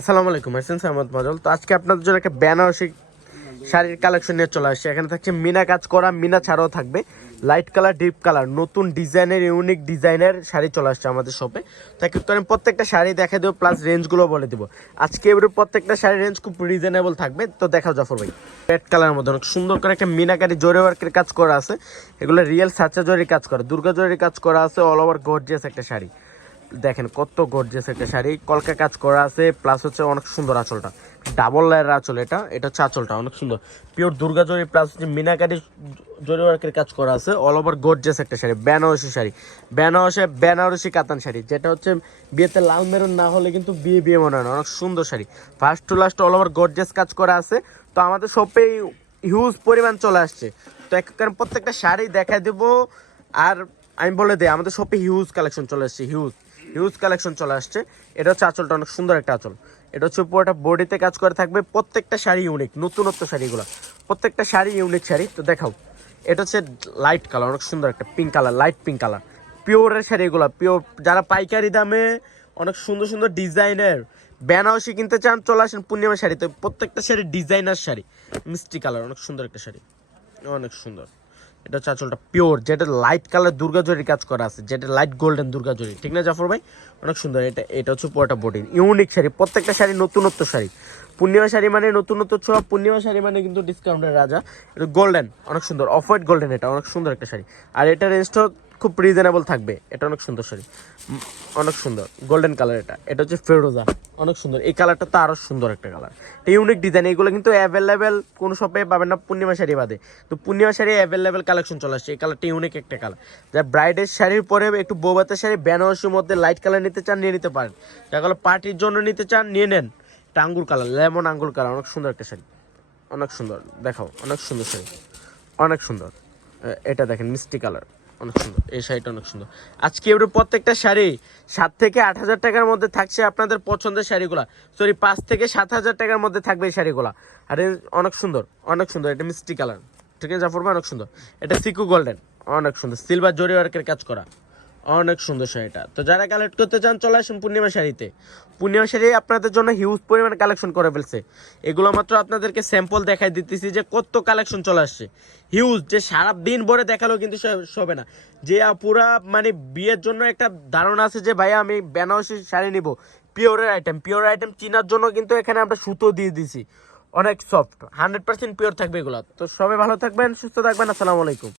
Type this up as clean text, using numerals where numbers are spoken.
আসসালামু আলাইকুম, হাসান সামাদ মাজল। তো আজকে আপনাদের জন্য একটা বেনারসি শাড়ির কালেকশন নিয়ে চলে আসছে। এখানে থাকছে মিনা কাজ করা, মিনা ছাড়াও থাকবে লাইট কালার, ডিপ কালার, নতুন ডিজাইনের, ইউনিক ডিজাইনের শাড়ি চলে আসছে আমাদের শপে। তো একটু আমি প্রত্যেকটা শাড়ি দেখা দেবো, প্লাস রেঞ্জগুলো বলে দেবো। আজকে এবারে প্রত্যেকটা শাড়ির রেঞ্জ খুব রিজনেবল থাকবে। তো দেখাও জাফর ভাই। রেড কালারের মধ্যে অনেক সুন্দর করে একটা মিনাকারি জরি ওয়ার্কের কাজ করা আছে। এগুলো রিয়েল সাচা জরির কাজ করা, দুর্গা জরির কাজ করা আছে। অল ওভার গর্জিয়াস একটা শাড়ি, দেখেন কত গর্জিয়াস একটা শাড়ি। কলকা কাজ করা আছে, প্লাস হচ্ছে অনেক সুন্দর আঁচলটা, ডাবল লেয়ার আঁচল। এটা হচ্ছে আঁচলটা অনেক সুন্দর, পিওর দুর্গা জরি, প্লাস হচ্ছে মিনাকারি জরি ওয়ার্কের কাজ করা আছে। অল ওভার গর্জিয়াস একটা শাড়ি, বেনারসি শাড়ি, বেনারসি কাতান শাড়ি, যেটা হচ্ছে বিয়েতে লাল মেরুন না হলে কিন্তু বিয়ে বিয়ে মনে হয় না। অনেক সুন্দর sari, first to last all over gorgeous কাজ করা আছে। তো আমাদের শপে হিউজ পরিমাণ চলে আসছে। তো এক কারণ প্রত্যেকটা শাড়ি দেখাই দেবো। আর আমি বলে দিই, আমাদের শপে হিউজ কালেকশন চলে আসছে, হিউজ কালেকশন চলে আসছে। এটা হচ্ছে আঁচলটা, অনেক সুন্দর একটা আঁচল। এটা হচ্ছে পুরোটা বডিতে কাজ করে থাকবে। প্রত্যেকটা শাড়ি ইউনিক, নতুনত্ব শাড়িগুলো, প্রত্যেকটা শাড়ি ইউনিক শাড়ি। তো দেখাও, এটা হচ্ছে লাইট কালার, অনেক সুন্দর একটা pink colour, light pink colour, পিওরের শাড়িগুলো, পিওর। যারা পাইকারি দামে অনেক সুন্দর সুন্দর ডিজাইনের বেনারসি কিনতে চান, চলে আসেন পূর্ণিমা শাড়িতে। প্রত্যেকটা শাড়ি ডিজাইনার শাড়ি, মিষ্টি কালার, অনেক সুন্দর একটা শাড়ি, অনেক সুন্দর। এটা হচ্ছে আঁচলটা পিওর, যেটা লাইট কালার দুর্গা জরির কাজ করা আছে, যেটা লাইট গোল্ডেন দুর্গা জরি, ঠিক না জাফর ভাই? অনেক সুন্দর। এটা হচ্ছে পুরোটা বডি, ইউনিক শাড়ি, প্রত্যেকটা শাড়ি নতুনত্ব শাড়ি। পূর্ণিমা শাড়ি মানে নতুনত্ব ছোঁয়া, পূর্ণিমা শাড়ি মানে কিন্তু ডিসকাউন্টের রাজা। এটা গোল্ডেন, অনেক সুন্দর, অফ হোয়াইট গোল্ডেন, এটা অনেক সুন্দর একটা শাড়ি। আর এটা রেঞ্জটাও খুব রিজনেবল থাকবে। এটা অনেক সুন্দর শাড়ি, অনেক সুন্দর গোল্ডেন কালার। এটা হচ্ছে ফেরোজা, অনেক সুন্দর। এই কালারটা তো আরও সুন্দর একটা কালার, ইউনিক ডিজাইন। এগুলো কিন্তু অ্যাভেলেবেল কোনো শপে পাবেন না পূর্ণিমা শাড়ি বাদে। তো পূর্ণিমা শাড়ি অ্যাভেলেবেল কালেকশন চলে আসছে। এই কালারটা ইউনিক একটা কালার। যা ব্রাইডের শাড়ির পরে একটু বৌভাতের শাড়ি বেনারসির মধ্যে লাইট কালার নিতে চান, নিয়ে নিতে পারেন। যাগুলো পার্টির জন্য নিতে চান, নিয়ে নেন। এটা আঙ্গুর কালার, লেমন আঙ্গুর কালার, অনেক সুন্দর একটা শাড়ি, অনেক সুন্দর। দেখাও, অনেক সুন্দর শাড়ি, অনেক সুন্দর। এটা দেখেন মিষ্টি কালার, অনেক সুন্দর। এই শাড়িটা অনেক সুন্দর। আজকে এবার প্রত্যেকটা শাড়ি 7 থেকে 8 হাজার টাকার মধ্যে থাকছে আপনাদের পছন্দের শাড়িগুলা। সরি, 5 থেকে 7 হাজার টাকার মধ্যে থাকবে এই শাড়িগুলা। আর অনেক সুন্দর, অনেক সুন্দর। এটা মিষ্টি কালার, ঠিক আছে জাফর ভাই? অনেক সুন্দর। এটা সিকু গোল্ডেন, অনেক সুন্দর, সিলভার জরি ওয়ার্কের কাজ করা, অনেক সুন্দর শাড়িটা। তো যারা কালেক্ট করতে চান, চলে আসুন পূর্ণিমা শাড়িতে। পূর্ণিমা শাড়ি আপনাদের জন্য হিউজ পরিমাণে কালেকশন করে ফেলছে। এগুলো মাত্র আপনাদেরকে স্যাম্পল দেখাই দিতেছি যে কত কালেকশন চলে আসছে, হিউজ। যে সারা দিন ভরে দেখালেও কিন্তু হবে না। যে পুরা মানে বিয়ের জন্য একটা ধারণা আছে যে ভাইয়া আমি বেনারসি শাড়ি নিব, পিওর আইটেম চিনার জন্য কিন্তু এখানে আমরা সুতো দিয়ে দিছি, অনেক সফট, 100% পিওর থাকবে এগুলো। তো সবাই ভালো থাকবেন, সুস্থ থাকবেন। আসসালামু আলাইকুম।